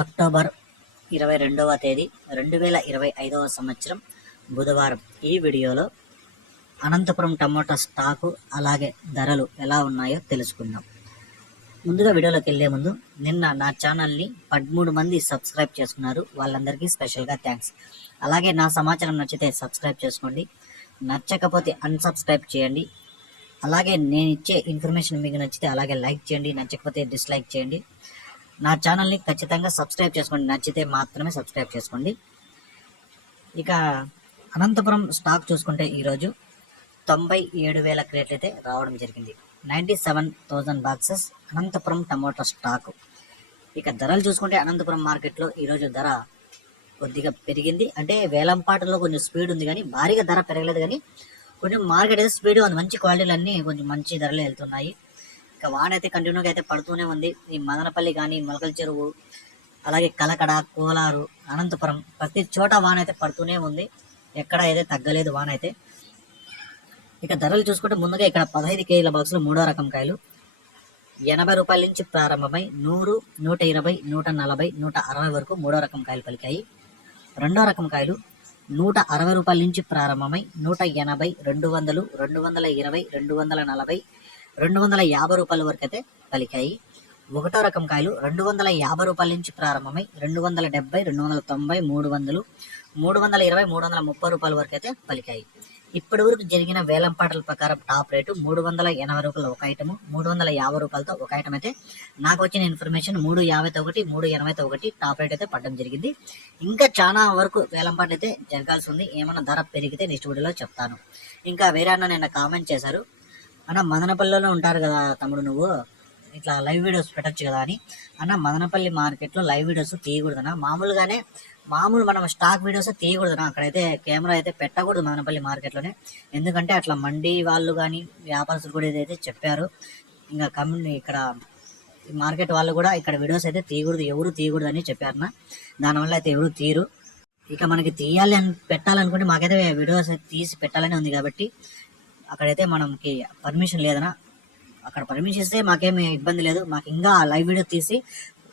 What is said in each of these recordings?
October 22వ తేదీ 2025వ సంవత్సరం బుధవారం. ఈ వీడియోలో అనంతపురం టమోటా స్టాకు అలాగే ధరలు ఎలా ఉన్నాయో తెలుసుకుందాం. ముందుగా వీడియోలోకి వెళ్ళే ముందు నిన్న నా ఛానల్ని 13 మంది సబ్స్క్రైబ్ చేసుకున్నారు. వాళ్ళందరికీ స్పెషల్గా థ్యాంక్స్. అలాగే నా సమాచారం నచ్చితే సబ్స్క్రైబ్ చేసుకోండి, నచ్చకపోతే అన్సబ్స్క్రైబ్ చేయండి. అలాగే నేను ఇచ్చే ఇన్ఫర్మేషన్ మీకు నచ్చితే అలాగే లైక్ చేయండి, నచ్చకపోతే డిస్లైక్ చేయండి. నా ఛానల్ని ఖచ్చితంగా సబ్స్క్రైబ్ చేసుకోండి, నచ్చితే మాత్రమే సబ్స్క్రైబ్ చేసుకోండి. ఇక అనంతపురం స్టాక్ చూసుకుంటే ఈరోజు 97,000 క్రేట్లు అయితే రావడం జరిగింది. 97,000 బాక్సెస్ అనంతపురం టమోటా స్టాకు. ఇక ధరలు చూసుకుంటే అనంతపురం మార్కెట్లో ఈరోజు ధర కొద్దిగా పెరిగింది. అంటే వేలంపాటలో కొంచెం స్పీడ్ ఉంది, కానీ భారీగా ధర పెరగలేదు, కానీ కొంచెం మార్కెట్ అయితే స్పీడ్ ఉంది. మంచి క్వాలిటీలు అన్నీ కొంచెం మంచి ధరలు వెళ్తున్నాయి. ఇక వాన అయితే కంటిన్యూగా అయితే పడుతూనే ఉంది. ఈ మదనపల్లి కానీ, మొలకల చెరువు, అలాగే కలకడ, కోలారు, అనంతపురం ప్రతి చోట వాన అయితే పడుతూనే ఉంది. ఎక్కడ అయితే తగ్గలేదు వాన అయితే. ఇక ధరలు చూసుకుంటే ముందుగా ఇక్కడ 15 కేజీల బాక్సులు 3వ రకం కాయలు 80 రూపాయల నుంచి ప్రారంభమై 100, 120, 140, 160 వరకు 3వ రకం కాయలు పలికాయి. 2వ రకం కాయలు 160 రూపాయల నుంచి ప్రారంభమై 180, 200, 220, 240, 250 రూపాయల వరకు అయితే పలికాయి. 1వ రకం కాయలు 250 రూపాయల నుంచి ప్రారంభమై 270, 290, 300, 320, 330 రూపాయల వరకు అయితే పలికాయి. ఇప్పటి వరకు జరిగిన వేలంపాటల ప్రకారం టాప్ రేటు 380 రూపాయలు ఒక ఐటము, 350 రూపాయలతో ఒక ఐటమ్ అయితే నాకు వచ్చిన ఇన్ఫర్మేషన్ 351, 381 టాప్ రేట్ అయితే పడడం జరిగింది. ఇంకా చాలా వరకు వేలంపాటలు అయితే జరగాల్సి ఉంది. ఏమైనా ధర పెరిగితే నెక్స్ట్ వీడియోలో చెప్తాను. ఇంకా వేరే అన్న నిన్న కామెంట్ చేశారు, అన్న మదనపల్లిలోనే ఉంటారు కదా తమ్ముడు, నువ్వు ఇట్లా లైవ్ వీడియోస్ పెట్టచ్చు కదా అని. అన్న మదనపల్లి మార్కెట్లో లైవ్ వీడియోస్ తీయకూడదన్నా, మామూలు మనం స్టాక్ వీడియోస్ తీయకూడదన్నా. అక్కడైతే కెమెరా అయితే పెట్టకూడదు మదనపల్లి మార్కెట్లోనే. ఎందుకంటే అట్లా మండి వాళ్ళు కానీ వ్యాపారస్తులు కూడా ఏదైతే చెప్పారు. ఇంకా ఇక్కడ మార్కెట్ వాళ్ళు కూడా ఇక్కడ వీడియోస్ అయితే తీయకూడదు, ఎవరు తీయకూడదు అని చెప్పారన్నా. దానివల్ల అయితే ఎవరు తీరు. ఇక మనకి తీయాలి అని పెట్టాలనుకుంటే మాకైతే వీడియోస్ తీసి పెట్టాలని ఉంది, కాబట్టి అక్కడైతే మనకి పర్మిషన్ లేదనా. అక్కడ పర్మిషన్ ఇస్తే మాకేమి ఇబ్బంది లేదు. మాకు ఇంకా లైవ్ వీడియో తీసి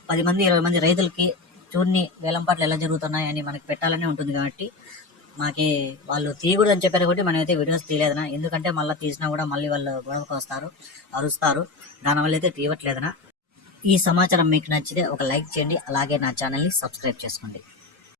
10 మంది 20 మంది రైతులకి చూడని వేలంపాట్లు ఎలా జరుగుతున్నాయి అని మనకి పెట్టాలని ఉంటుంది. కాబట్టి మాకి వాళ్ళు తీయకూడదు అని చెప్పారు, కాబట్టి మనమైతే వీడియోస్ తీయలేదనా. ఎందుకంటే మళ్ళీ తీసినా కూడా మళ్ళీ వాళ్ళు గొడవకు వస్తారు, అరుస్తారు. దానివల్ల అయితే తీయట్లేదనా. ఈ సమాచారం మీకు నచ్చితే ఒక లైక్ చేయండి, అలాగే నా ఛానల్ని సబ్స్క్రైబ్ చేసుకోండి.